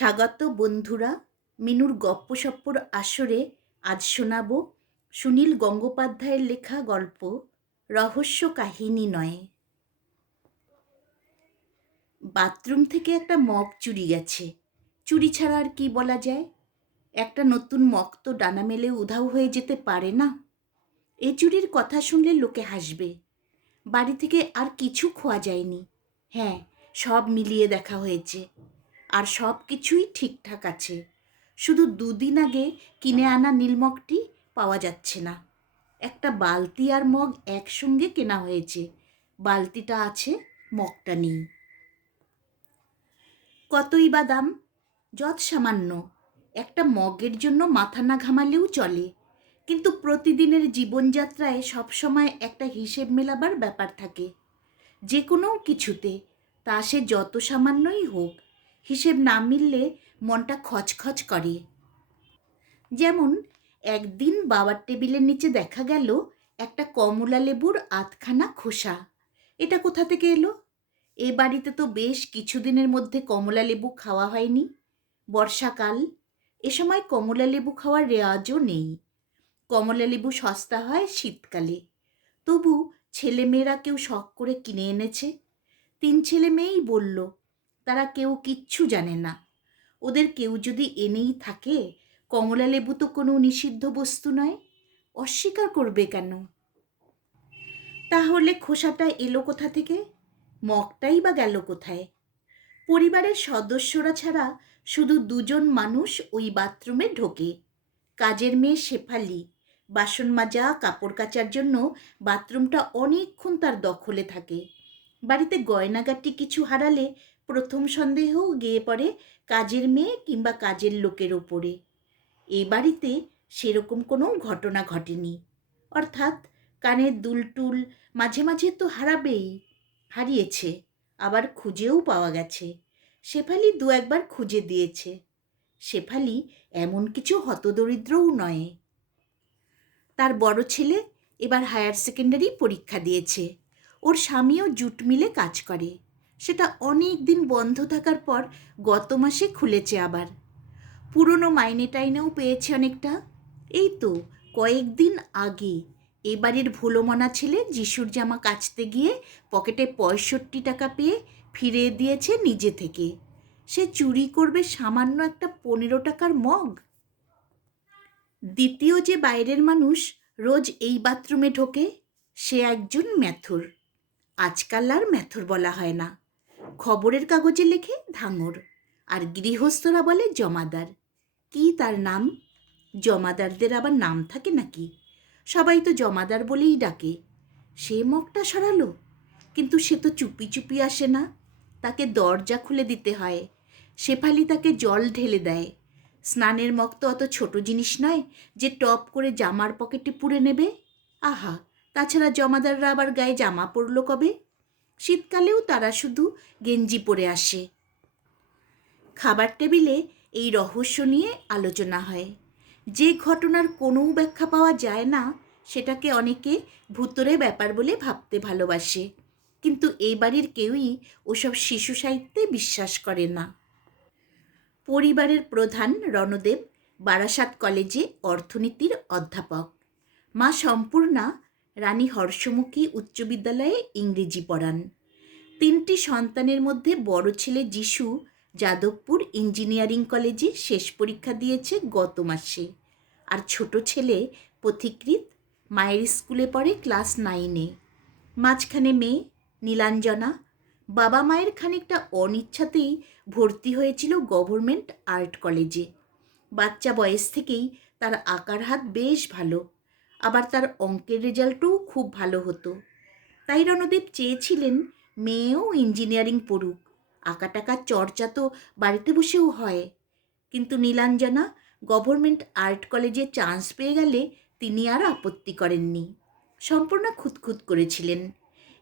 স্বাগত বন্ধুরা। মিনুর গপ্পসপ্পর আসরে আজ শোনাব সুনীল গঙ্গোপাধ্যায়ের লেখা গল্প রহস্য কাহিনী নয়। বাথরুম থেকে একটা মগ চুরি গেছে। চুরি ছাড়া আর কি বলা যায়? একটা নতুন মগ তো ডানা মেলে উধাও হয়ে যেতে পারে না। এ চুরির কথা শুনলে লোকে হাসবে। বাড়ি থেকে আর কিছু খোয়া যায়নি। হ্যাঁ, সব মিলিয়ে দেখা হয়েছে, আর সব কিছুই ঠিকঠাক আছে। শুধু দুদিন আগে কিনে আনা নীলমগটি পাওয়া যাচ্ছে না। একটা বালতি আর মগ একসঙ্গে কেনা হয়েছে। বালতিটা আছে, মগটা নেই। কতই বা দাম? যৎ সামান্য। একটা মগের জন্য মাথা না ঘামালেও চলে, কিন্তু প্রতিদিনের জীবনযাত্রায় সবসময় একটা হিসেব মেলাবার ব্যাপার থাকে। যে কোনো কিছুতে, তা সে যত সামান্যই হোক, হিসেব না মিললে মনটা খচখচ করে। যেমন একদিন বাবার টেবিলের নিচে দেখা গেল একটা কমলা লেবুর আধখানা খোসা। এটা কোথা থেকে এলো? এ বাড়িতে তো বেশ কিছুদিনের মধ্যে কমলা লেবু খাওয়া হয়নি। বর্ষাকাল, এ সময় কমলা লেবু খাওয়ার রেওয়াজও নেই। কমলা লেবু সস্তা হয় শীতকালে। তবু ছেলেমেয়েরা কেউ শখ করে কিনে এনেছে। 3 ছেলে মেয়েই বলল, তারা কেউ কিচ্ছু জানে না। ওদের কেউ যদি এনেই থাকে, কমলা লেবু তো কোনো নিষিদ্ধ বস্তু নয়, অস্বীকার করবে কেন? তাহলে খোসাটা এলো কোথা থেকে? মগটাই বা গেল কোথায়? পরিবারের সদস্যরা ছাড়া শুধু 2জন মানুষ ওই বাথরুমে ঢোকে। কাজের মেয়ে শেফালি বাসন মাজা কাপড় কাচার জন্য বাথরুমটা অনেকক্ষণ তার দখলে থাকে। বাড়িতে গয়নাগাটি কিছু হারালে প্রথম সন্দেহও গিয়ে পড়ে কাজের মেয়ে কিংবা কাজের লোকের ওপরে। এ বাড়িতে সেরকম কোনো ঘটনা ঘটেনি। অর্থাৎ কানের দুলটুল মাঝে মাঝে তো হারাবেই। হারিয়েছে, আবার খুঁজেও পাওয়া গেছে। শেফালি 2-1বার খুঁজে দিয়েছে। শেফালি এমন কিছু হতদরিদ্রও নয়। তার বড় ছেলে এবার হায়ার সেকেন্ডারি পরীক্ষা দিয়েছে। ওর স্বামীও জুট মিলে কাজ করে। সেটা অনেক দিন বন্ধ থাকার পর গত মাসে খুলেছে আবার। পুরনো মাইনে টাইনেও পেয়েছে অনেকটা। এই তো কয়েকদিন আগে এ বাড়ির ভোলোমনা ছেলে যিশুর জামা কাচতে গিয়ে পকেটে 65 টাকা পেয়ে ফিরিয়ে দিয়েছে নিজে থেকে। সে চুরি করবে সামান্য একটা 15 টাকার মগ? দ্বিতীয় যে বাইরের মানুষ রোজ এই বাথরুমে ঢোকে, সে একজন ম্যাথর। আজকাল আর ম্যাথর বলা হয় না, খবরের কাগজে লেখে ধাঙর, আর গৃহস্থরা বলে জমাদার। কি তার নাম? জমাদারদের আবার নাম থাকে নাকি? সবাই তো জমাদার বলেই ডাকে। সে মগটা সরালো, কিন্তু সে তো চুপি চুপি আসে না, তাকে দরজা খুলে দিতে হয়। শেফালি তাকে জল ঢেলে দেয়। স্নানের মগ তো অত ছোট জিনিস নয় যে টপ করে জামার পকেটে পুরে নেবে। আহা, তাছাড়া জমাদাররা আবার গায়ে জামা পরল কবে? শীতকালেও তারা শুধু গেঞ্জি পরে আসে। খাবার টেবিলে এই রহস্য নিয়ে আলোচনা হয়। যে ঘটনার কোনো ব্যাখ্যা পাওয়া যায় না, সেটাকে অনেকে ভূতরে ব্যাপার বলে ভাবতে ভালোবাসে। কিন্তু এই বাড়ির কেউই ওসব শিশু সাহিত্যে বিশ্বাস করে না। পরিবারের প্রধান রণদেব বারাসাত কলেজে অর্থনীতির অধ্যাপক। মা সম্পূর্ণা রানী হর্ষমুখী উচ্চ বিদ্যালয়ে ইংরেজি পড়ান। 3টি সন্তানের মধ্যে বড় ছেলে যিশু যাদবপুর ইঞ্জিনিয়ারিং কলেজে শেষ পরীক্ষা দিয়েছে গত মাসে। আর ছোট ছেলে পথিকৃৎ মায়ের স্কুলে পড়ে ক্লাস 9-এ। মাঝখানে মেয়ে নীলাঞ্জনা বাবা মায়ের খানিকটা অনিচ্ছাতেই ভর্তি হয়েছিল গভর্নমেন্ট আর্ট কলেজে। বাচ্চা বয়স থেকেই তার আঁকার হাত বেশ ভালো, আবার তার অঙ্কের রেজাল্টও খুব ভালো হতো। তাই রণদেব চেয়েছিলেন মেয়েও ইঞ্জিনিয়ারিং পড়ুক। আঁকা টাকার চর্চা তো বাড়িতে বসেও হয়। কিন্তু নীলাঞ্জনা গভর্নমেন্ট আর্ট কলেজে চান্স পেয়ে গেলে তিনি আর আপত্তি করেননি। সম্পূর্ণ খুঁতখুত করেছিলেন।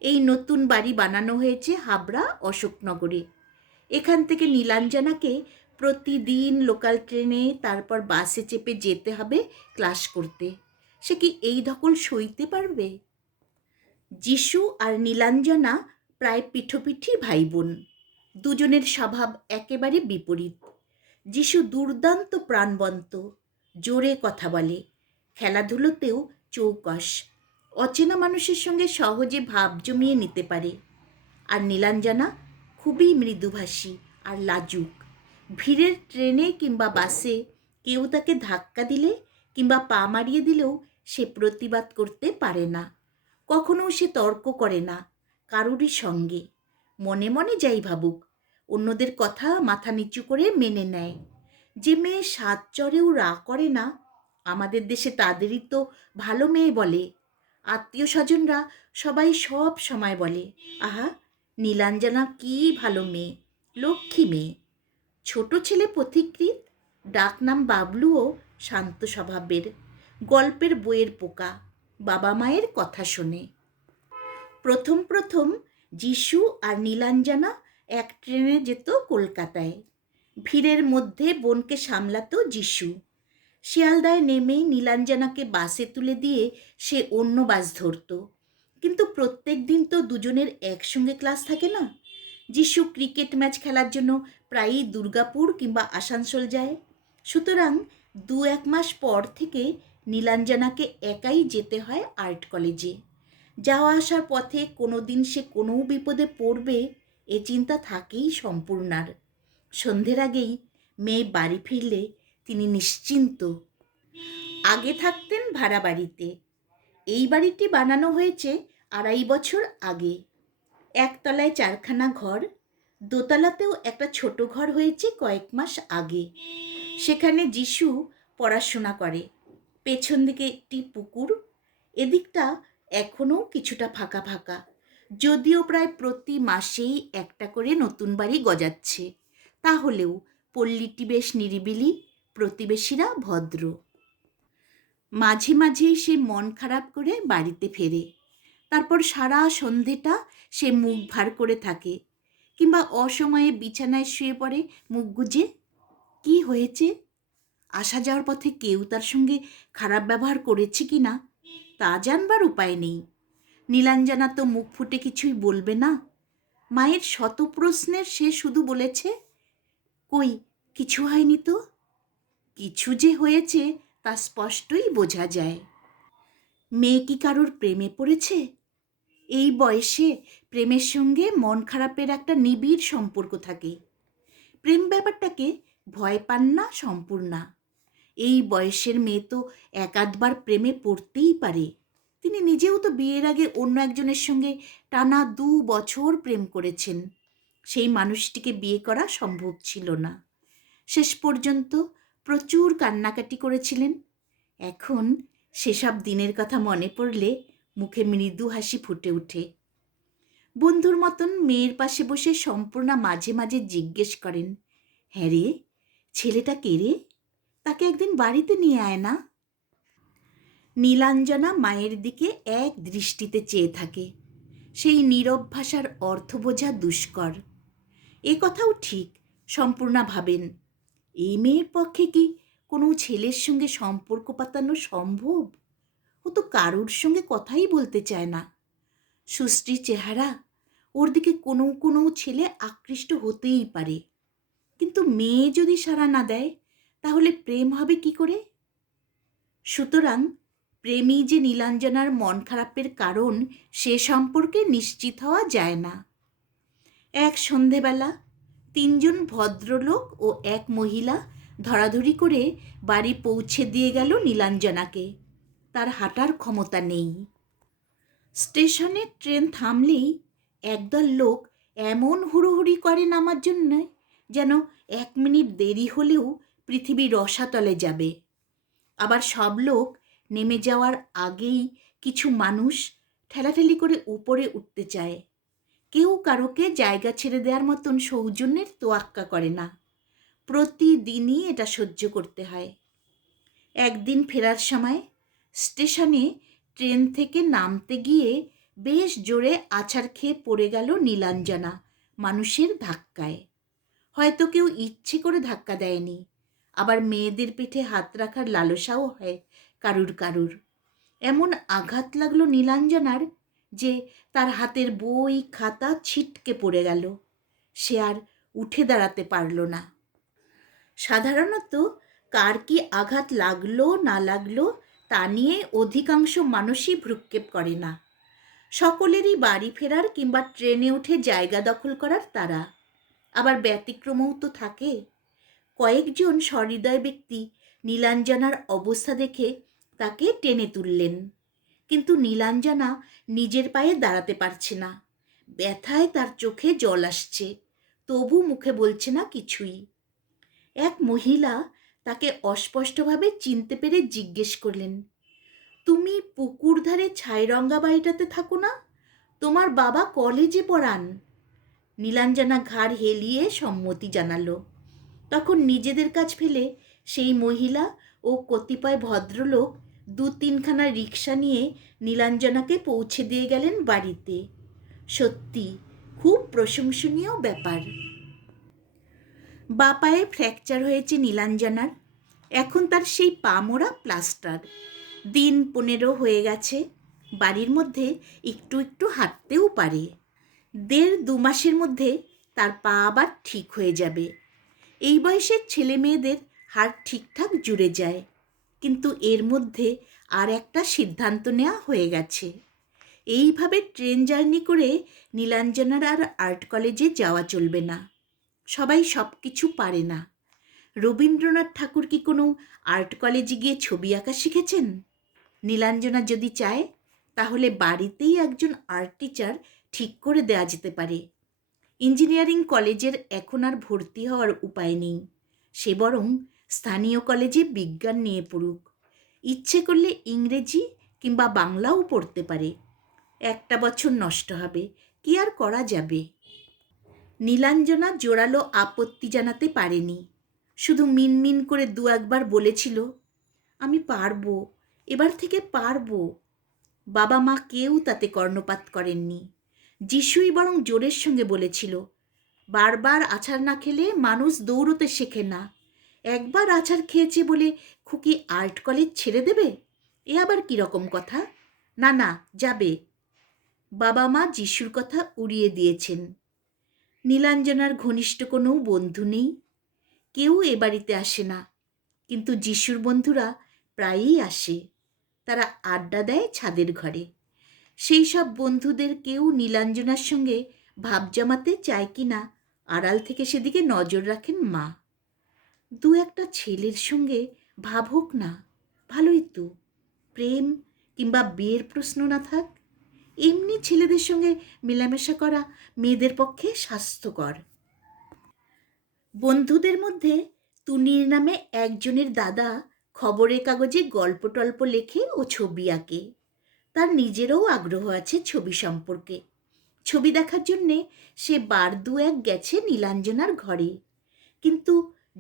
এই নতুন বাড়ি বানানো হয়েছে হাবড়া অশোকনগরে। এখান থেকে নীলাঞ্জনাকে প্রতিদিন লোকাল ট্রেনে তারপর বাসে চেপে যেতে হবে ক্লাস করতে। সে কি এই ধকল সইতে পারবে? যিশু আর নীলাঞ্জনা প্রায় পিঠোপিঠি ভাই বোন। দুজনের স্বভাব একেবারে বিপরীত। যিশু দুর্দান্ত প্রাণবন্ত, জোরে কথা বলে, খেলাধুলোতেও চৌকস, অচেনা মানুষের সঙ্গে সহজে ভাব জমিয়ে নিতে পারে। আর নীলাঞ্জনা খুবই মৃদুভাষী আর লাজুক। ভিড়ের ট্রেনে কিংবা বাসে কেউ তাকে ধাক্কা দিলে কিংবা পা মারিয়ে দিলেও সে প্রতিবাদ করতে পারে না। কখনো সে তর্ক করে না কারুরই সঙ্গে। মনে মনে যাই ভাবুক, অন্যদের কথা মাথা নিচু করে মেনে নেয়। যে মেয়ে সাত চড়েও রা করে না, আমাদের দেশে তাদেরই তো ভালো মেয়ে বলে। আত্মীয় স্বজনরা সবাই সব সময় বলে, আহা, নীলাঞ্জনা কি ভালো মেয়ে, লক্ষ্মী মেয়ে। ছোট ছেলে পথিকৃৎ, ডাকনাম বাবলুও শান্ত স্বভাবের, গল্পের বইয়ের পোকা, বাবা মায়ের কথা শোনে। প্রথম প্রথম যিশু আর নীলাঞ্জনা এক ট্রেনে যেত কলকাতায়। ভিড়ের মধ্যে বোনকে সামলাতো যিশু। শিয়ালদায় নেমেই নীলাঞ্জনাকে বাসে তুলে দিয়ে সে অন্য বাস ধরত। কিন্তু প্রত্যেক দিন তো দুজনের একসঙ্গে ক্লাস থাকে না। যিশু ক্রিকেট ম্যাচ খেলার জন্য প্রায়ই দুর্গাপুর কিংবা আসানসোল যায়। সুতরাং 1 মাস পর থেকে নীলাঞ্জনাকে একাই যেতে হয় আর্ট কলেজে। যাওয়া আসার পথে কোনো দিন সে কোনো বিপদে পড়বে এ চিন্তা থাকেই সম্পূর্ণার। সন্ধ্যের আগেই মেয়ে বাড়ি ফিরলে তিনি নিশ্চিন্ত। আগে থাকতেন ভাড়া বাড়িতে। এই বাড়িটি বানানো হয়েছে 2.5 বছর আগে। একতলায় 4খানা ঘর, দোতলাতেও একটা ছোট ঘর হয়েছে কয়েক মাস আগে। সেখানে যিশু পড়াশোনা করে। পেছন দিকে একটি পুকুর, এদিকটা এখনও কিছুটা ফাঁকা ফাঁকা, যদিও প্রায় প্রতি মাসেই একটা করে নতুন বাড়ি গজাচ্ছে। তাহলেও পল্লীটি বেশ নিরিবিলি, প্রতিবেশীরা ভদ্র। মাঝে মাঝেই সে মন খারাপ করে বাড়িতে ফেরে। তারপর সারা সন্ধেটা সে মুখ ভার করে থাকে, কিংবা অসময়ে বিছানায় শুয়ে পড়ে মুখ গুজে। কি হয়েছে? আসা যাওয়ার পথে কেউ তার সঙ্গে খারাপ ব্যবহার করেছে কি না তা জানবার উপায় নেই। নীলাঞ্জনা তো মুখ ফুটে কিছুই বলবে না। মায়ের শত প্রশ্নের সে শুধু বলেছে, কই, কিছু হয়নি তো। কিছু যে হয়েছে তা স্পষ্টই বোঝা যায়। মেয়ে কি কারোর প্রেমে পড়েছে? এই বয়সে প্রেমের সঙ্গে মন খারাপের একটা নিবিড় সম্পর্ক থাকে। প্রেম ব্যাপারটাকে ভয় পান না সম্পূর্ণা। এই বয়সের মেয়ে তো একাধবার প্রেমে পড়তেই পারে। তিনি নিজেও তো বিয়ের আগে অন্য একজনের সঙ্গে টানা 2 বছর প্রেম করেছেন। সেই মানুষটিকে বিয়ে করা সম্ভব ছিল না। শেষ পর্যন্ত প্রচুর কান্নাকাটি করেছিলেন। এখন সেসব দিনের কথা মনে পড়লে মুখে মৃদু হাসি ফুটে ওঠে। বন্ধুর মতন মেয়ের পাশে বসে সম্পূর্ণা মাঝে মাঝে জিজ্ঞেস করেন, হ্যাঁ রে, ছেলেটা কে রে? তাকে একদিন বাড়িতে নিয়ে আয় না। নীলাঞ্জনা মায়ের দিকে এক দৃষ্টিতে চেয়ে থাকে। সেই নীরব ভাষার অর্থ বোঝা দুষ্কর। এ কথাও ঠিক, সম্পূর্ণা ভাবেন, এই মেয়ের পক্ষে কি কোনো ছেলের সঙ্গে সম্পর্ক পাতানো সম্ভব? ও তো কারুর সঙ্গে কথাই বলতে চায় না। সুশ্রী চেহারা, ওর দিকে কোনো কোনো ছেলে আকৃষ্ট হতেই পারে। কিন্তু মেয়ে যদি সাড়া না দেয়, তাহলে প্রেম হবে কি করে? সুতরাং প্রেমই যে নীলাঞ্জনার মন খারাপের কারণ সে সম্পর্কে নিশ্চিত হওয়া যায় না। এক সন্ধেবেলা 3 জন ভদ্রলোক ও এক মহিলা ধরাধরি করে বাড়ি পৌঁছে দিয়ে গেল নীলাঞ্জনাকে। তার হাঁটার ক্ষমতা নেই। স্টেশনে ট্রেন থামলেই একদল লোক এমন হুড়োহুড়ি করে নামার জন্য, যেন 1 মিনিট দেরি হলেও পৃথিবী রসাতলে যাবে। আবার সব লোক নেমে যাওয়ার আগেই কিছু মানুষ ঠেলাঠেলি করে উপরে উঠতে চায়। কেউ কারোকে জায়গা ছেড়ে দেওয়ার মতন সৌজন্যের তোয়াক্কা করে না। প্রতিদিনই এটা সহ্য করতে হয়। একদিন ফেরার সময় স্টেশনে ট্রেন থেকে নামতে গিয়ে বেশ জোরে আছাড় খেয়ে পড়ে গেল নীলাঞ্জনা মানুষের ধাক্কায়। হয়তো কেউ ইচ্ছে করে ধাক্কা দেয়নি, আবার মেয়েদের পিঠে হাত রাখার লালসাও হয় কারুর কারুর। এমন আঘাত লাগলো নীলাঞ্জনার যে তার হাতের বই খাতা ছিটকে পড়ে গেল। সে আর উঠে দাঁড়াতে পারল না। সাধারণত কার কি আঘাত লাগলো না লাগলো তা নিয়ে অধিকাংশ মানুষই ভ্রুক্ষেপ করে না। সকলেরই বাড়ি ফেরার কিংবা ট্রেনে উঠে জায়গা দখল করার তাড়া। আবার ব্যতিক্রমও তো থাকে। কয়েকজন সহৃদয় ব্যক্তি নীলাঞ্জনার অবস্থা দেখে তাকে টেনে তুললেন, কিন্তু নীলাঞ্জনা নিজের পায়ে দাঁড়াতে পারছে না। ব্যথায় তার চোখে জল আসছে, তবু মুখে বলছে না কিছুই। এক মহিলা তাকে অস্পষ্টভাবে চিনতে পেরে জিজ্ঞেস করলেন, তুমি পুকুর ধারে ছাইরঙ্গা বাড়িটাতে থাকো না? তোমার বাবা কলেজে পড়ান। নীলাঞ্জনা ঘাড় হেলিয়ে সম্মতি জানালো। তখন নিজেদের কাজ ফেলে সেই মহিলা ও কতিপয় ভদ্রলোক 2-3খানা রিক্সা নিয়ে নীলাঞ্জনাকে পৌঁছে দিয়ে গেলেন বাড়িতে। সত্যি খুব প্রশংসনীয় ব্যাপার। বা পায়ে ফ্র্যাকচার হয়েছে নীলাঞ্জনার। এখন তার সেই পা মোড়া প্লাস্টার। দিন 15 হয়ে গেছে। বাড়ির মধ্যে একটু একটু হাঁটতেও পারে। 1.5-2 মাসের মধ্যে তার পা আবার ঠিক হয়ে যাবে। এই বয়সের ছেলে মেয়েদের হাড় ঠিকঠাক জুড়ে যায়, কিন্তু এর মধ্যে আর একটা সিদ্ধান্ত নেওয়া হয়ে গেছে। এইভাবে ট্রেন জার্নি করে নীলাঞ্জনার আর আর্ট কলেজে যাওয়া চলবে না। সবাই সব কিছু পারে না। রবীন্দ্রনাথ ঠাকুর কি কোনো আর্ট কলেজে গিয়ে ছবি আঁকা শিখেছেন? নীলাঞ্জনা যদি চায় তাহলে বাড়িতেই একজন আর্ট টিচার ঠিক করে দেওয়া যেতে পারে। ইঞ্জিনিয়ারিং কলেজের এখন আর ভর্তি হওয়ার উপায় নেই। সে বরং স্থানীয় কলেজে বিজ্ঞান নিয়ে পড়ুক। ইচ্ছে করলে ইংরেজি কিংবা বাংলাও পড়তে পারে। একটা বছর নষ্ট হবে, কি আর করা যাবে? নীলাঞ্জনা জোরালো আপত্তি জানাতে পারেনি। শুধু মিনমিন করে 2-1বার বলেছিল, আমি পারবো, এবার থেকে পারবো। বাবা মা কেউ তাতে কর্ণপাত করেননি। যিশুই বরং জোরের সঙ্গে বলেছিল, বারবার আছাড় না খেলে মানুষ দৌড়তে শেখে না। একবার আছাড় খেয়েছে বলে খুকি আর্ট কলেজ ছেড়ে দেবে? এ আবার কীরকম কথা? না না, যাবে। বাবা মা যিশুর কথা উড়িয়ে দিয়েছেন। নীলাঞ্জনার ঘনিষ্ঠ কোনো বন্ধু নেই, কেউ এ বাড়িতে আসে না, কিন্তু যিশুর বন্ধুরা প্রায়ই আসে। তারা আড্ডা দেয় ছাদের ঘরে। সেই সব বন্ধুদের কেউ নীলাঞ্জনার সঙ্গে ভাব জমাতে চায় কি না আড়াল থেকে সেদিকে নজর রাখেন মা। 2-1টা ছেলের সঙ্গে ভাব হোক না, ভালোই তো। প্রেম কিংবা বিয়ের প্রশ্ন না থাক। এমনি ছেলেদের সঙ্গে মেলামেশা করা মেয়েদের পক্ষে স্বাস্থ্যকর। বন্ধুদের মধ্যে তুনির নামে একজনের দাদা খবরের কাগজে গল্প টল্প লেখে ও ছবি আঁকে। তার নিজেরও আগ্রহ আছে ছবি সম্পর্কে। ছবি দেখার জন্যে সে 2-1 গেছে নীলাঞ্জনার ঘরে। কিন্তু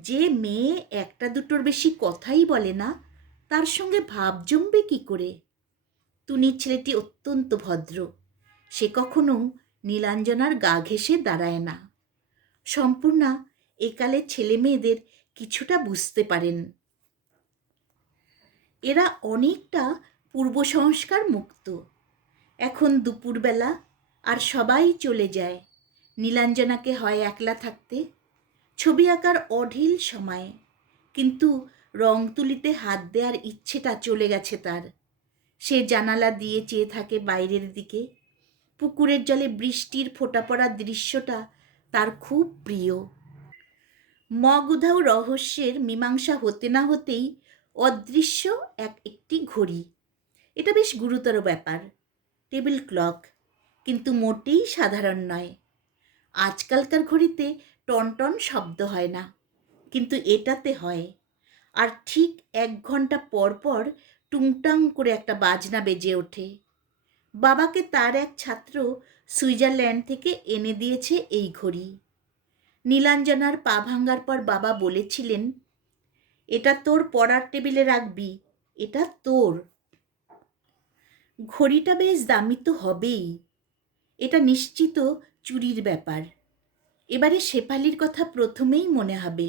যে মেয়ে 1টা-2টোর বেশি কথাই বলে না, তার সঙ্গে ভাব জমবে কী করে? টুনির ছেলেটি অত্যন্ত ভদ্র। সে কখনো নীলাঞ্জনার গা ঘেঁষে দাঁড়ায় না। সম্পূর্ণা একালের ছেলে মেয়েদের কিছুটা বুঝতে পারেন। এরা অনেকটা পূর্ব সংস্কার মুক্ত। এখন দুপুরবেলা, আর সবাই চলে যায়। নীলাঞ্জনাকে হয় একলা থাকতে। ছবি আঁকার অঢেল সময়, কিন্তু রং তুলিতে হাত দেওয়ার ইচ্ছেটা চলে গেছে তার। সে জানালা দিয়ে চেয়ে থাকে বাইরের দিকে। পুকুরের জলে বৃষ্টির ফোঁটা পড়া দৃশ্যটা তার খুব প্রিয়। মগধাও রহস্যের মীমাংসা হতে না হতেই অদৃশ্য একটি ঘড়ি। এটা বেশ গুরুতর ব্যাপার। টেবিল ক্লক, কিন্তু মোটেই সাধারণ নয়। আজকালকার ঘড়িতে টনটন শব্দ হয় না, কিন্তু এটাতে হয়। আর ঠিক 1 ঘন্টা পর পর টুংটাং করে একটা বাজনা বেজে ওঠে। বাবাকে তার এক ছাত্র সুইজারল্যান্ড থেকে এনে দিয়েছে এই ঘড়ি। নীলাঞ্জনার পা ভাঙার পর বাবা বলেছিলেন, এটা তোর পড়ার টেবিলে রাখবি, এটা তোর। ঘড়িটা বেশ দামি তো হবেই, এটা নিশ্চিত চুরির ব্যাপার। এবারে শেফালির কথা প্রথমেই মনে হবে,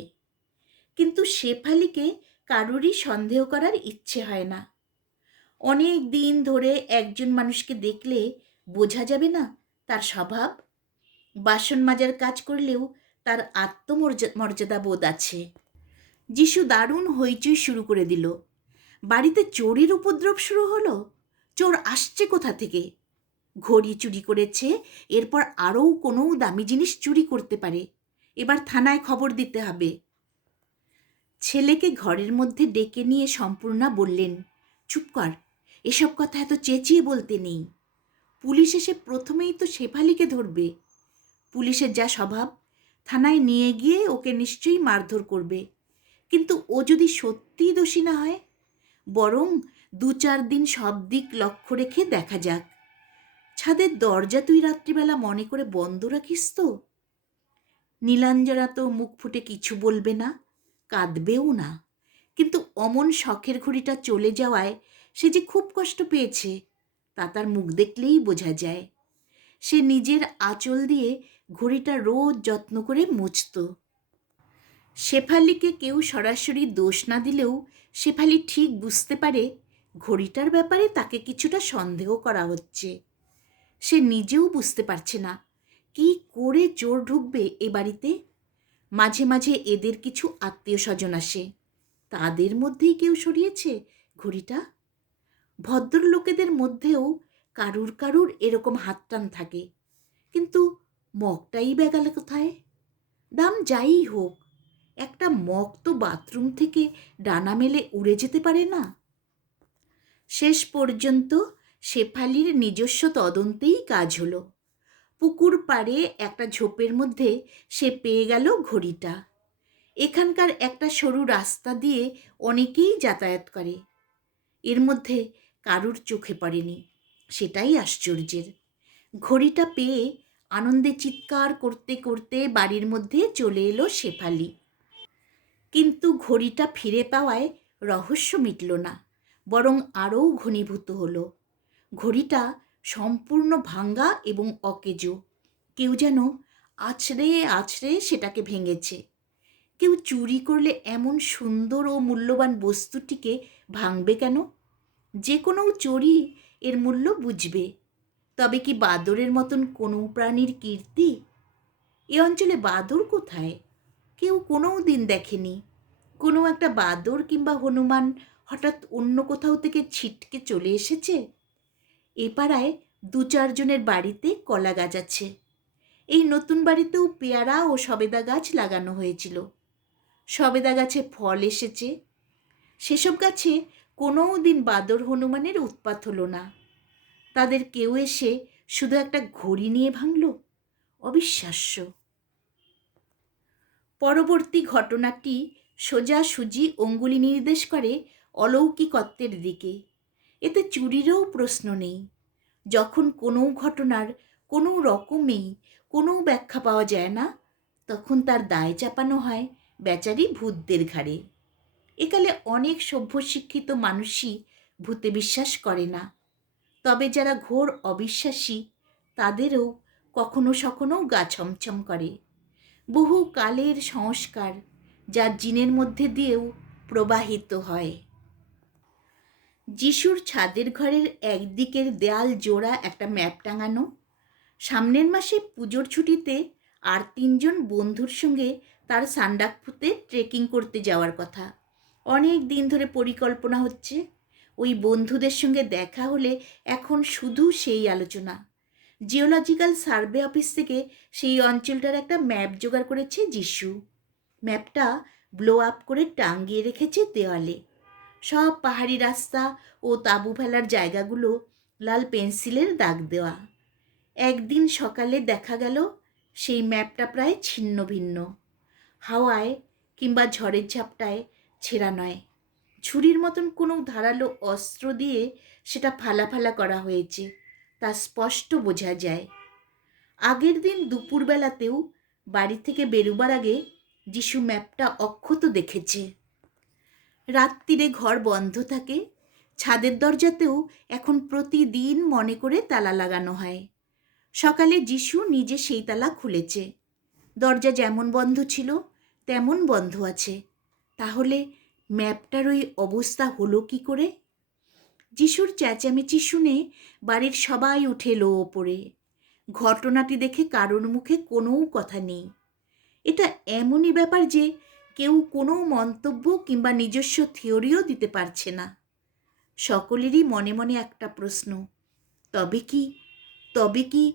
কিন্তু শেফালিকে কারোরই সন্দেহ করার ইচ্ছে হয় না। অনেক দিন ধরে একজন মানুষকে দেখলে বোঝা যাবে না তার স্বভাব? বাসন মাজার কাজ করলেও তার আত্মমর্যাদা বোধ আছে। যিশু দারুণ হইচই শুরু করে দিল। বাড়িতে চোরের উপদ্রব শুরু হলো। চোর আসছে কোথা থেকে? ঘড়ি চুরি করেছে, এরপর আরও কোনো দামি জিনিস চুরি করতে পারে। এবার থানায় খবর দিতে হবে। ছেলেকে ঘরের মধ্যে ডেকে নিয়ে সম্পূর্ণা বললেন, চুপ কর, এসব কথা এত চেঁচিয়ে বলতে নেই। পুলিশ এসে প্রথমেই তো শেফালিকে ধরবে। পুলিশের যা স্বভাব, থানায় নিয়ে গিয়ে ওকে নিশ্চয়ই মারধর করবে। কিন্তু ও যদি সত্যিই দোষী না হয়, বরং 2-4 দিন সব দিক লক্ষ্য রেখে দেখা যাক। ছাদের দরজা তুই রাত্রিবেলা মনে করে বন্ধ রাখিস তো? নীলাঞ্জনা তো মুখ ফুটে কিছু বলবে না, কাঁদবেও না, কিন্তু অমন শখের ঘড়িটা চলে যাওয়ায় সে যে খুব কষ্ট পেয়েছে তা তার মুখ দেখলেই বোঝা যায়। সে নিজের আঁচল দিয়ে ঘড়িটা রোজ যত্ন করে মুছত। শেফালিকে কেউ সরাসরি দোষ না দিলেও শেফালি ঠিক বুঝতে পারে ঘড়িটার ব্যাপারে তাকে কিছুটা সন্দেহ করা হচ্ছে। সে নিজেও বুঝতে পারছে না কি করে চোর ঢুকবে এ বাড়িতে। মাঝে মাঝে এদের কিছু আত্মীয় স্বজন আসে, তাদের মধ্যেই কেউ সরিয়েছে ঘড়িটা। ভদ্রলোকেদের মধ্যেও কারুর কারুর এরকম হাতটান থাকে, কিন্তু মগটাই বা গেল কোথায়? দাম যাই হোক, একটা মগ তো বাথরুম থেকে ডানা মেলে উড়ে যেতে পারে না। শেষ পর্যন্ত শেফালির নিজস্ব তদন্তেই কাজ হলো। পুকুর পাড়ে একটা ঝোপের মধ্যে সে পেয়ে গেল ঘড়িটা। এখানকার একটা সরু রাস্তা দিয়ে অনেকেই যাতায়াত করে, এর মধ্যে কারুর চোখে পড়েনি, সেটাই আশ্চর্যের। ঘড়িটা পেয়ে আনন্দে চিৎকার করতে করতে বাড়ির মধ্যে চলে এলো শেফালি। কিন্তু ঘড়িটা ফিরে পাওয়ায় রহস্য মিটল না, বরং আরও ঘনীভূত হলো। ঘড়িটা সম্পূর্ণ ভাঙ্গা এবং অকেজো। কেউ যেন আছড়ে আছড়ে সেটাকে ভেঙেছে। কেউ চুরি করলে এমন সুন্দর ও মূল্যবান বস্তুটিকে ভাঙবে কেন? যে কোনো চোরই এর মূল্য বুঝবে। তবে কি বাদরের মতন কোনো প্রাণীর কীর্তি? এ অঞ্চলে বাদর কোথায়? কেউ কোনো দিন দেখেনি। কোনো একটা বাদর কিংবা হনুমান হঠাৎ অন্য কোথাও থেকে ছিটকে চলে এসেছে? এ পাড়ায় 2-4 জনের বাড়িতে কলা গাছ আছে। এই নতুন বাড়িতেও পেয়ারা ও সবেদা গাছ লাগানো হয়েছিল। সবেদা গাছে ফল এসেছে। সেসব গাছে কোনো দিন বাদর হনুমানের উৎপাত হলো না। তাদের কেউ এসে শুধু একটা ঘড়ি নিয়ে ভাঙল? অবিশ্বাস্য। পরবর্তী ঘটনাটি সোজাসুজি অঙ্গুলি নির্দেশ করে অলৌকিকত্বের দিকে। এতে চুরিরও প্রশ্ন নেই। যখন কোনো ঘটনার কোনো রকমেই কোনো ব্যাখ্যা পাওয়া যায় না, তখন তার দায় চাপানো হয় বেচারি ভূতদের ঘাড়ে। একালে অনেক সভ্য শিক্ষিত মানুষই ভূতে বিশ্বাস করে না, তবে যারা ঘোর অবিশ্বাসী তাদেরও কখনো সখনো গা ছমছম করে। বহু কালের সংস্কার যা জিনের মধ্যে দিয়েও প্রবাহিত হয়। যিশুর ছাদের ঘরের একদিকের দেয়াল জোড়া একটা ম্যাপ টাঙানো। সামনের মাসে পুজোর ছুটিতে আর 3 জন বন্ধুর সঙ্গে তার সান্ডাকফুতে ট্রেকিং করতে যাওয়ার কথা। অনেক দিন ধরে পরিকল্পনা হচ্ছে। ওই বন্ধুদের সঙ্গে দেখা হলে এখন শুধু সেই আলোচনা। জিওলজিক্যাল সার্ভে অফিস থেকে সেই অঞ্চলটার একটা ম্যাপ জোগাড় করেছে যিশু। ম্যাপটা ব্লো আপ করে টাঙিয়ে রেখেছে দেওয়ালে। সব পাহাড়ি রাস্তা ও তাঁবু ফেলার জায়গাগুলো লাল পেন্সিলের দাগ দেওয়া। একদিন সকালে দেখা গেল সেই ম্যাপটা প্রায় ছিন্ন ভিন্ন, হাওয়ায় কিংবা ঝড়ের ঝাপটায় ছেঁড়া নয়। ছুরির মতন কোনো ধারালো অস্ত্র দিয়ে সেটা ফালা ফালা করা হয়েছে, তা স্পষ্ট বোঝা যায়। আগের দিন দুপুরবেলাতেও বাড়ি থেকে বেরোবার আগে যিশু ম্যাপটা অক্ষত দেখেছে। রাত্রিরে ঘর বন্ধ থাকে, ছাদের দরজাতেও এখন প্রতিদিন মনে করে তালা লাগানো হয়। সকালে যিশু নিজে সেই তালা খুলেছে। দরজা যেমন বন্ধ ছিল তেমন বন্ধ আছে। তাহলে ম্যাপটার ওই অবস্থা হলো কি করে? যিশুর চেঁচামেচি শুনে বাড়ির সবাই উঠে এলো ওপরে। ঘটনাটি দেখে কারোর মুখে কোনো কথা নেই। এটা এমনই ব্যাপার যে কেউ কোনো মন্তব্য কিংবা নিজস্ব থিওরিও দিতে পারছে না। সকলেরই মনে মনে একটা প্রশ্ন, তবে কি তবে কি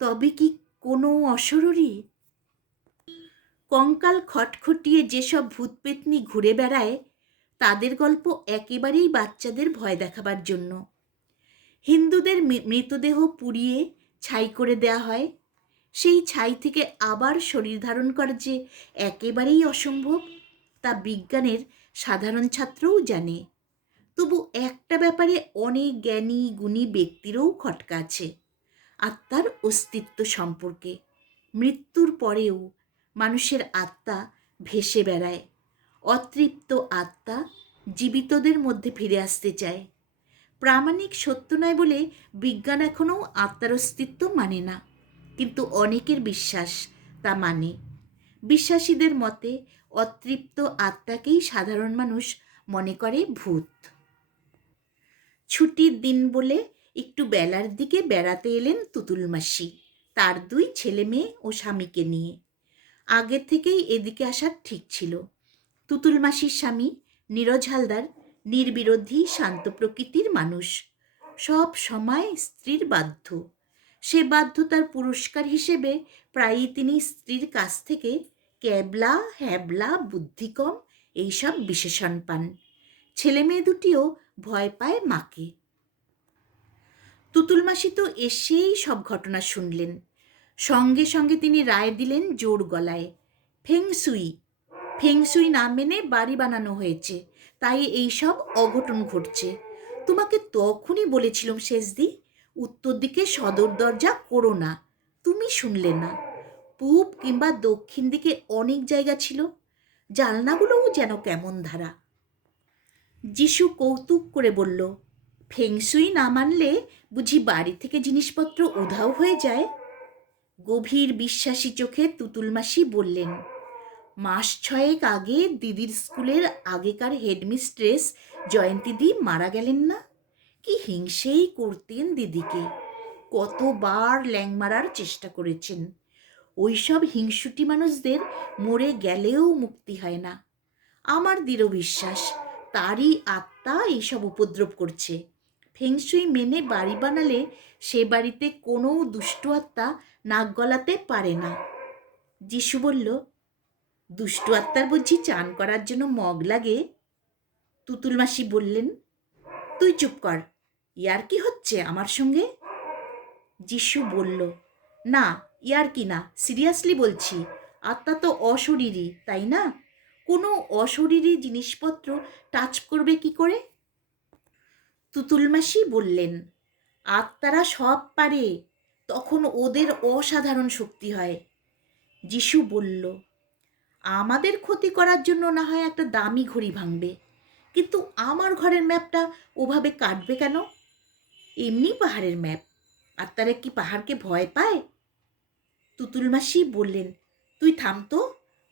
তবে কি কোনো অশরীরী? কঙ্কাল খটখটিয়ে যেসব ভূতপেতনি ঘুরে বেড়ায় তাদের গল্প একেবারেই বাচ্চাদের ভয় দেখাবার জন্য। হিন্দুদের মৃতদেহ পুড়িয়ে ছাই করে দেয়া হয়, সেই ছাই থেকে আবার শরীর ধারণ করা যে একেবারেই অসম্ভব তা বিজ্ঞানের সাধারণ ছাত্রও জানে। তবু একটা ব্যাপারে অনেক জ্ঞানী গুণী ব্যক্তিরও খটকা আছে, আত্মার অস্তিত্ব সম্পর্কে। মৃত্যুর পরেও মানুষের আত্মা ভেসে বেড়ায়। অতৃপ্ত আত্মা জীবিতদের মধ্যে ফিরে আসতে চায়। প্রামাণিক সত্য নয় বলে বিজ্ঞান এখনও আত্মার অস্তিত্ব মানে না, কিন্তু অনেকের বিশ্বাস তা মানে। বিশ্বাসীদের মতে অতৃপ্ত আত্মাকেই সাধারণ মানুষ মনে করে ভূত। ছুটির দিন বলে একটু বেলার দিকে বেড়াতে এলেন তুতুল মাসি তার 2 ছেলে মেয়ে ও স্বামীকে নিয়ে। আগের থেকেই এদিকে আসার ঠিক ছিল। তুতুল মাসির স্বামী নীরজ হালদার নির্বিরোধী শান্ত প্রকৃতির মানুষ, সব সময় স্ত্রীর বাধ্য। সে বাধ্যতার পুরস্কার হিসেবে প্রায়ই তিনি স্ত্রীর কাছ থেকে ক্যাবলা, হ্যাবলা, বুদ্ধি কম এইসব বিশেষণ পান। ছেলে মেয়ে দুটিও ভয় পায় মাকে। তুতুল মাসি তো এসেই সব ঘটনা শুনলেন। সঙ্গে সঙ্গে তিনি রায় দিলেন জোর গলায়, ফেংসুই ফেংসুই না মেনে বাড়ি বানানো হয়েছে, তাই এইসব অঘটন ঘটছে। তোমাকে তখনই বলেছিলাম শেষদি, উত্তর দিকে সদর দরজা করো না, তুমি শুনলে না। পূব কিংবা দক্ষিণ দিকে অনেক জায়গা ছিল, জানলাগুলোও যেন কেমন ধারা। যিশু কৌতুক করে বলল, ফেংসুই না মানলে বুঝি বাড়ি থেকে জিনিসপত্র উধাও হয়ে যায়? গভীর বিশ্বাসী চোখে তুতুল মাসি বললেন, মাস 6 আগে দিদির স্কুলের আগেকার হেডমিস্ট্রেস জয়ন্তীদি মারা গেলেন না? কি হিংসেই করতেন দিদিকে, কতবার ল্যাং মারার চেষ্টা করেছেন। ওইসব হিংসুটি মানুষদের মরে গেলেও মুক্তি হয় না। আমার দৃঢ় বিশ্বাস তারই আত্মা এইসব উপদ্রব করছে। ফেংশুই মেনে বাড়ি বানালে সে বাড়িতে কোনো দুষ্ট আত্মা নাক গলাতে পারে না। যিশু বলল, দুষ্টু আত্মার বুঝি চান করার জন্য মগ লাগে? তুতুল মাসি বললেন, তুই চুপ কর, ইয়ার কি হচ্ছে আমার সঙ্গে? যিশু বলল, না ইয়ার কি না, সিরিয়াসলি বলছি, আত্মা তো অশরীরী, তাই না? কোনো অশরীরী জিনিসপত্র টাচ করবে কি করে? তুতুল মাসি বললেন, আত্মারা সব পারে, তখন ওদের অসাধারণ শক্তি হয়। যিশু বলল, আমাদের ক্ষতি করার জন্য না হয় একটা দামি ঘড়ি ভাঙবে, কিন্তু আমার ঘরের ম্যাপটা ওভাবে কাটবে কেন? এমনি পাহাড়ের ম্যাপ, আত্মারা কি পাহাড়কে ভয় পায়? তুতুল মাসি বললেন, তুই থাম তো,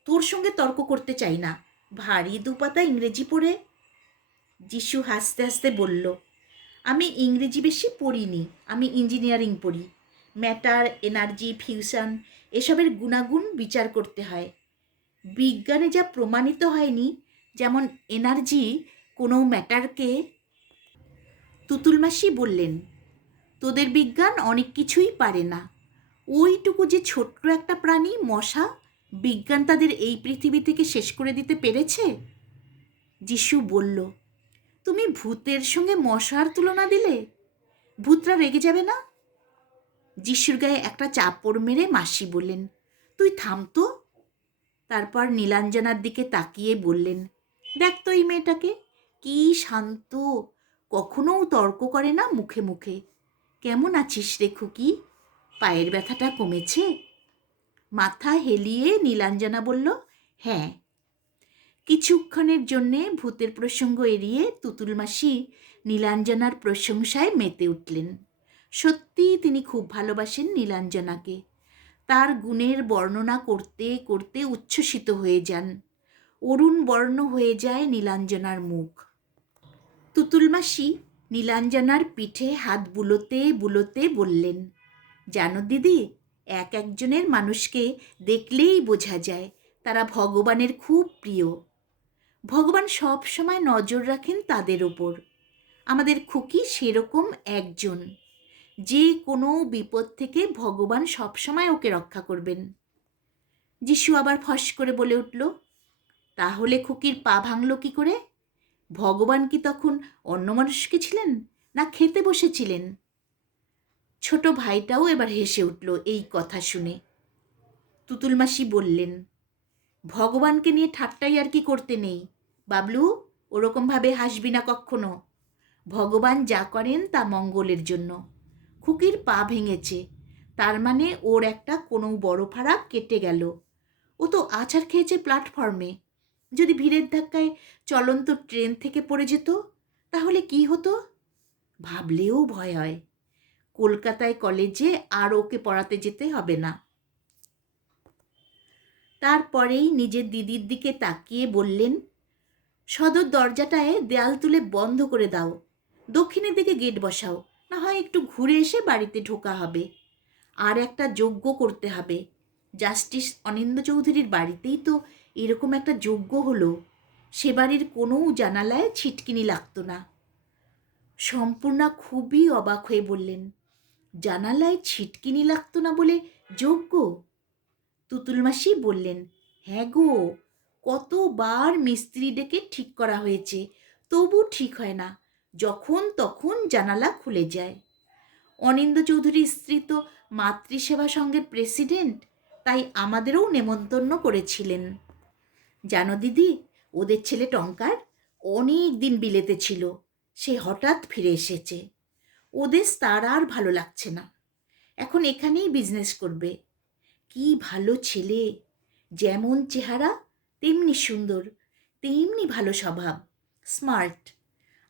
তোর সঙ্গে তর্ক করতে চাই না, ভারী দুপাতা ইংরেজি পড়ে। যিশু হাসতে হাসতে বলল, আমি ইংরেজি বেশি পড়িনি, আমি ইঞ্জিনিয়ারিং পড়ি। ম্যাটার, এনার্জি, ফিউশন এসবের গুণাগুণ বিচার করতে হয়। বিজ্ঞানে যা প্রমাণিত হয়নি, যেমন এনার্জি কোনো ম্যাটারকে। তুতুল মাসি বললেন, তোদের বিজ্ঞান অনেক কিছুই পারে না। ওইটুকু যে ছোট্ট একটা প্রাণী মশা, বিজ্ঞান তাদের এই পৃথিবী থেকে শেষ করে দিতে পেরেছে? যিশু বলল, তুমি ভূতের সঙ্গে মশার তুলনা দিলে, ভূতরা রেগে যাবে না? যিশুর গায়ে একটা চাপড় মেরে মাসি বললেন, তুই থাম তো। তারপর নীলাঞ্জনার দিকে তাকিয়ে বললেন, দেখ তো এই মেয়েটাকে, কি শান্ত, কখনো তর্ক করে না মুখে মুখে। কেমন আছিস রে খুকি, পায়ের ব্যথাটা কমেছে? মাথা হেলিয়ে নীলাঞ্জনা বলল, হ্যাঁ। কিছুক্ষণের জন্যে ভূতের প্রসঙ্গ এড়িয়ে তুতুল মাসি নীলাঞ্জনার প্রশংসায় মেতে উঠলেন। সত্যিই তিনি খুব ভালোবাসেন নীলাঞ্জনাকে। তার গুণের বর্ণনা করতে করতে উচ্ছ্বসিত হয়ে যান। অরুণ বর্ণ হয়ে যায় নীলাঞ্জনার মুখ। তুতুল মাসি নীলাঞ্জনার পিঠে হাত বুলোতে বুলোতে বললেন, জানো দিদি, এক একজনের মানুষকে দেখলেই বোঝা যায় তারা ভগবানের খুব প্রিয়। ভগবান সব সময় নজর রাখেন তাদের ওপর। আমাদের খুকি সেরকম একজন, যে কোনো বিপদ থেকে ভগবান সবসময় ওকে রক্ষা করবেন। যিশু আবার ফস করে বলে উঠল, তাহলে খুকির পা ভাঙল কি করে? ভগবান কি তখন অন্যমনস্ক ছিলেন, না খেতে বসেছিলেন? ছোট ভাইটাও এবার হেসে উঠল এই কথা শুনে। তুতুল মাসি বললেন, ভগবানকে নিয়ে ঠাট্টাই আর কি করতে নেই বাবলু, ওরকমভাবে হাসবি না কক্ষনো। ভগবান যা করেন তা মঙ্গলের জন্য। খুকির পা ভেঙেছে, তার মানে ওর একটা কোনো বড় ফারাক কেটে গেল। ও তো আছাড় খেয়েছে প্ল্যাটফর্মে। যদি ভিড়ের ধাক্কায় চলন্ত ট্রেন থেকে পড়ে যেত, তাহলে কি হতো? ভাবলেও ভয় হয়। কলকাতায় কলেজে আর ওকে পড়াতে যেতে হবে না। তারপরেই নিজের দিদির দিকে তাকিয়ে বললেন, সদর দরজাটায় দেয়াল তুলে বন্ধ করে দাও, দক্ষিণের দিকে গেট বসাও, না হয় একটু ঘুরে এসে বাড়িতে ঢোকা হবে। আর একটা যজ্ঞ করতে হবে। জাস্টিস অনিন্দ চৌধুরীর বাড়িতেই তো এরকম একটা যজ্ঞ হলো। সে বাড়ির কোনো জানালায় ছিটকিনি লাগতো না। সম্পূর্ণা খুবই অবাক হয়ে বললেন, জানালায় ছিটকিনি লাগতো না বলে যজ্ঞ? তুতুল মাসি বললেন, হ্যাঁ গো, কতবার মিস্ত্রি ডেকে ঠিক করা হয়েছে, তবু ঠিক হয় না। যখন তখন জানালা খুলে যায়। অনিন্দ চৌধুরীর স্ত্রী তো মাতৃসেবা সংঘের প্রেসিডেন্ট, তাই আমাদেরও নেমন্তন্ন করেছিলেন। জানো দিদি, ওদের ছেলে টঙ্কার অনেক দিন বিলেতে ছিল, সে হঠাৎ ফিরে এসেছে। ওদের তার আর ভালো লাগছে না, এখন এখানেই বিজনেস করবে। কি ভালো ছেলে, যেমন চেহারা তেমনি সুন্দর, তেমনি ভালো স্বভাব, স্মার্ট।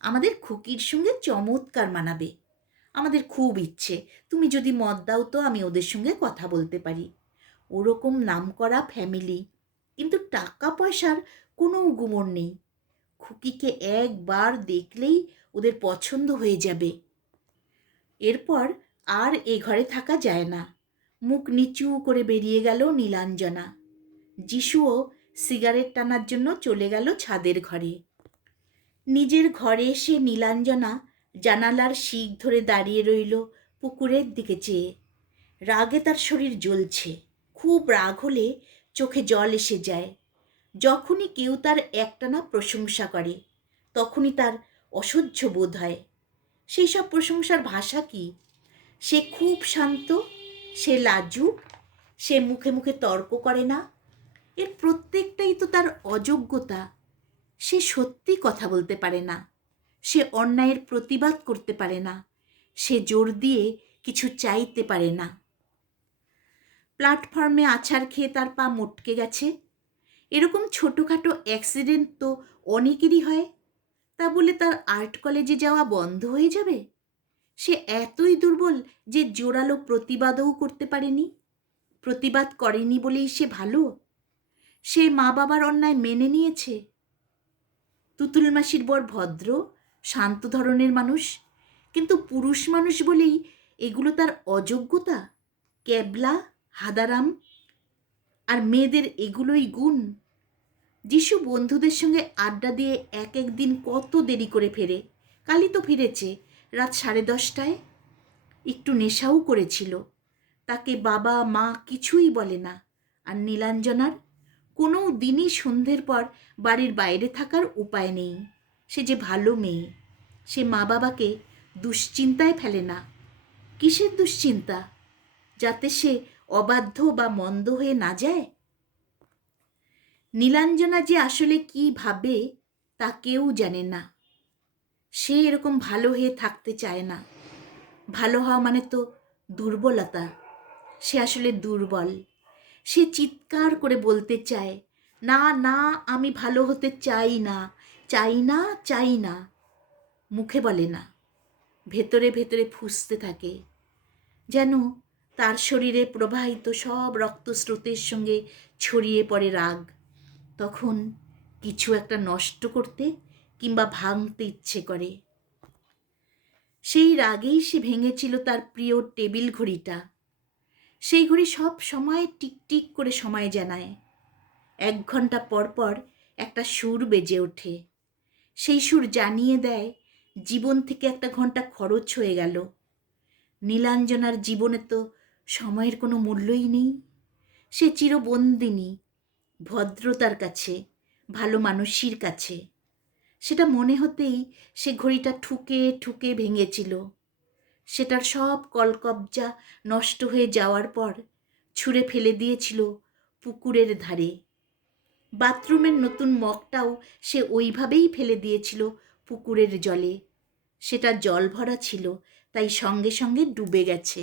আমাদের খুকির সঙ্গে চমৎকার মানাবে। আমাদের খুব ইচ্ছে তুমি যদি মত দাও তো আমি ওদের সঙ্গে কথা বলতে পারি। ওরকম নামকরা ফ্যামিলি, কিন্তু টাকা পয়সার কোনো গুমর নেই। খুকিকে একবার দেখলেই ওদের পছন্দ হয়ে যাবে। এরপর আর এ ঘরে থাকা যায় না। মুখ নিচু করে বেরিয়ে গেল নীলাঞ্জনা। যিশুও সিগারেট টানার জন্য চলে গেল ছাদের ঘরে। নিজের ঘরে এসে নীলাঞ্জনা জানালার শিক ধরে দাঁড়িয়ে রইল পুকুরের দিকে চেয়ে। রাগে তার শরীর জ্বলছে। খুব রাগ হলে চোখে জল এসে যায়। যখনই কেউ তার একটানা প্রশংসা করে, তখনই তার অসহ্য বোধ হয়। সেই সব প্রশংসার ভাষা কি? সে খুব শান্ত, সে লাজুক, সে মুখে মুখে তর্ক করে না। এর প্রত্যেকটাই তো তার অযোগ্যতা। সে সত্যি কথা বলতে পারে না, সে অন্যায়ের প্রতিবাদ করতে পারে না, সে জোর দিয়ে কিছু চাইতে পারে না। প্ল্যাটফর্মে আছাড় খেয়ে তার পা মটকে গেছে। এরকম ছোটোখাটো অ্যাক্সিডেন্ট তো অনেকেরই হয়। তা বলে তার আর্ট কলেজে যাওয়া বন্ধ হয়ে যাবে? সে এতই দুর্বল যে জোরালো প্রতিবাদও করতে পারেনি। প্রতিবাদ করেনি বলেই সে ভালো? সে মা বাবার অন্যায় মেনে নিয়েছে। তুতুল মাসির বর ভদ্র, শান্ত ধরনের মানুষ, কিন্তু পুরুষ মানুষ বলেই এগুলো তার অযোগ্যতা, ক্যাবলা, হাদারাম। আর মেয়েদের এগুলোই গুণ। যিশু বন্ধুদের সঙ্গে আড্ডা দিয়ে এক এক দিন কত দেরি করে ফেরে। কালই তো ফিরেছে রাত 10:30টায়। একটু নেশাও করেছিল। তাকে বাবা মা কিছুই বলে না। আর নীলাঞ্জনার কোনো দিনই সন্ধ্যের পর বাড়ির বাইরে থাকার উপায় নেই। সে যে ভালো মেয়ে, সে মা বাবাকে দুশ্চিন্তায় ফেলে না। কিসের দুশ্চিন্তা? যাতে সে অবাধ্য বা মন্দ হয়ে না যায়। নীলাঞ্জনা যে আসলে কি ভাবে তা কেউ জানে না। সে এরকম ভালো হয়ে থাকতে চায় না। ভালো হওয়া মানে তো দুর্বলতা। সে আসলে দুর্বল। সে চিৎকার করে বলতে চায়, না না, আমি ভালো হতে চাই না, চাই না, চাই না। মুখে বলে না, ভেতরে ভেতরে ফুঁসতে থাকে, যেন তার শরীরে প্রবাহিত সব রক্তস্রোতের সঙ্গে ছড়িয়ে পড়ে রাগ। তখন কিছু একটা নষ্ট করতে কিংবা ভাঙতে ইচ্ছে করে। সেই রাগেই সে ভেঙেছিল তার প্রিয় টেবিল ঘড়িটা। সেই ঘড়ি সব সময় টিকটিক করে সময় জানায়। 1 ঘন্টা পর পর একটা সুর বেজে ওঠে। সেই সুর জানিয়ে দেয় জীবন থেকে 1 ঘন্টা খরচ হয়ে গেল। নীলাঞ্জনার জীবনে তো সময়ের কোনো মূল্যই নেই। সে চিরবন্দিনী, ভদ্রতার কাছে, ভালো মানুষের কাছে। সেটা মনে হতেই সে ঘড়িটা ঠুকে ঠুকে ভেঙেছিল। সেটার সব কলকবজা নষ্ট হয়ে যাওয়ার পর ছুঁড়ে ফেলে দিয়েছিল পুকুরের ধারে। বাথরুমের নতুন মগটাও সে ওইভাবেই ফেলে দিয়েছিল পুকুরের জলে। সেটা জল ভরা ছিল, তাই সঙ্গে সঙ্গে ডুবে গেছে।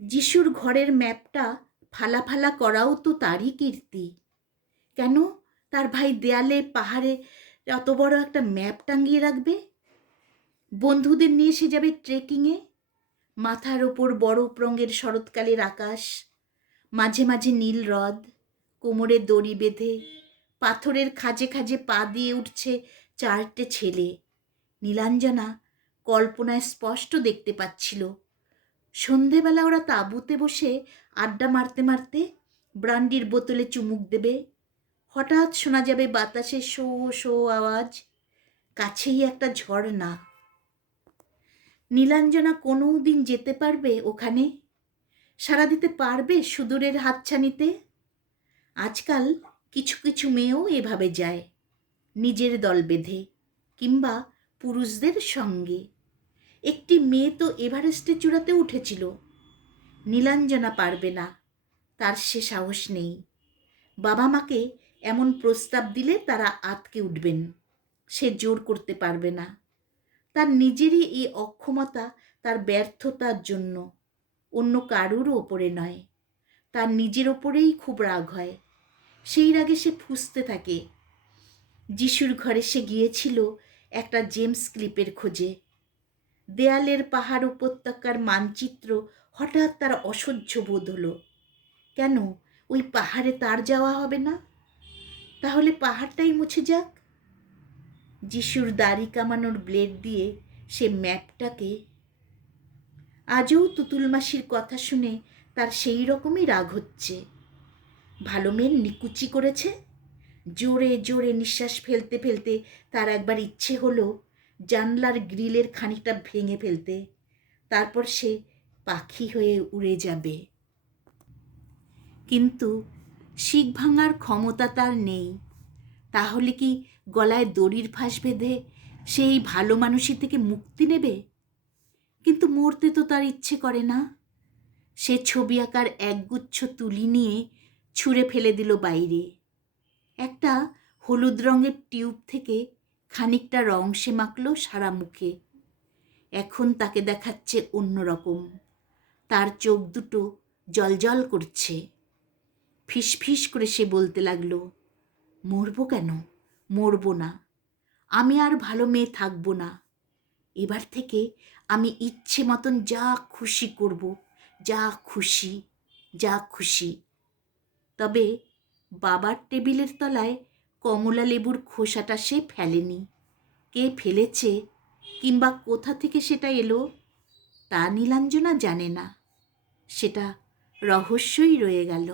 যিশুর ঘরের ম্যাপটা ফালা ফালা করাও তো তারই কীর্তি। কেন তার ভাই দেয়ালে পাহাড়ে অত বড় একটা ম্যাপ টাঙিয়ে রাখবে? বন্ধুদের নিয়ে সে যাবে ট্রেকিংয়ে। মাথার ওপর বরফ রঙের শরৎকালের আকাশ, মাঝে মাঝে নীল হ্রদ, কোমরে দড়ি বেঁধে পাথরের খাজে খাজে পা দিয়ে উঠছে 4টে ছেলে। নীলাঞ্জনা কল্পনায় স্পষ্ট দেখতে পাচ্ছিল সন্ধেবেলা ওরা তাঁবুতে বসে আড্ডা মারতে মারতে ব্রান্ডির বোতলে চুমুক দেবে। হঠাৎ শোনা যাবে বাতাসে শো শো আওয়াজ, কাছেই একটা ঝর্ণা। নীলাঞ্জনা কোনো দিন যেতে পারবে ওখানে? সাড়া দিতে পারবে সুদূরের হাতছানিতে? আজকাল কিছু কিছু মেয়েও এভাবে যায়, নিজের দল বেঁধে, কিংবা পুরুষদের সঙ্গে। একটি মেয়ে তো এভারেস্টের চূড়াতে উঠেছিল। নীলাঞ্জনা পারবে না, তার সে সাহস নেই। বাবা মাকে এমন প্রস্তাব দিলে তারা আঁতকে উঠবেন। সে জোর করতে পারবে না। তার নিজেরই এই অক্ষমতা তার ব্যর্থতার জন্য, অন্য কারুরও ওপরে নয়। তার নিজের ওপরেই খুব রাগ হয়। সেই রাগে সে ফুঁসতে থাকে। যিশুর ঘরে সে গিয়েছিল একটা জেমস ক্লিপের খোঁজে। দেয়ালের পাহাড় উপত্যকার মানচিত্র হঠাৎ তার অসহ্য বোধ হলো। কেন ওই পাহাড়ে তার যাওয়া হবে না? তাহলে পাহাড়টাই মুছে যাক। যিশুর দাড়ি কামানোর ব্লেড দিয়ে সে ম্যাপটাকে। আজও তুতুল মাসির কথা শুনে তার সেই রকমই রাগ হচ্ছে। ভালো মেয়ের নিকুচি করেছে। জোরে জোরে নিঃশ্বাস ফেলতে ফেলতে তার একবার ইচ্ছে হলো জানলার গ্রিলের খানিকটা ভেঙে ফেলতে। তারপর সে পাখি হয়ে উড়ে যাবে। কিন্তু শিক ভাঙার ক্ষমতা তার নেই। তাহলে কি গলায় দড়ির ফাঁস বেঁধে সেই ভালো মানুষই থেকে মুক্তি নেবে? কিন্তু মরতে তো তার ইচ্ছে করে না। সে ছবি আঁকার একগুচ্ছ তুলি নিয়ে ছুঁড়ে ফেলে দিল বাইরে। একটা হলুদ রঙের টিউব থেকে খানিকটা রং সে মাখল সারা মুখে। এখন তাকে দেখাচ্ছে অন্যরকম। তার চোখ দুটো জলজল করছে। ফিস ফিস করে সে বলতে লাগলো, মরবো কেন? মরবো না। আমি আর ভালো মেয়ে থাকবো না। এবার থেকে আমি ইচ্ছে মতন যা খুশি করব, যা খুশি, যা খুশি। তবে বাবার টেবিলের তলায় কমলা লেবুর খোসাটা সে ফেলেনি। কে ফেলেছে কিংবা কোথা থেকে সেটা এলো তা নীলাঞ্জনা জানে না। সেটা রহস্যই রয়ে গেল।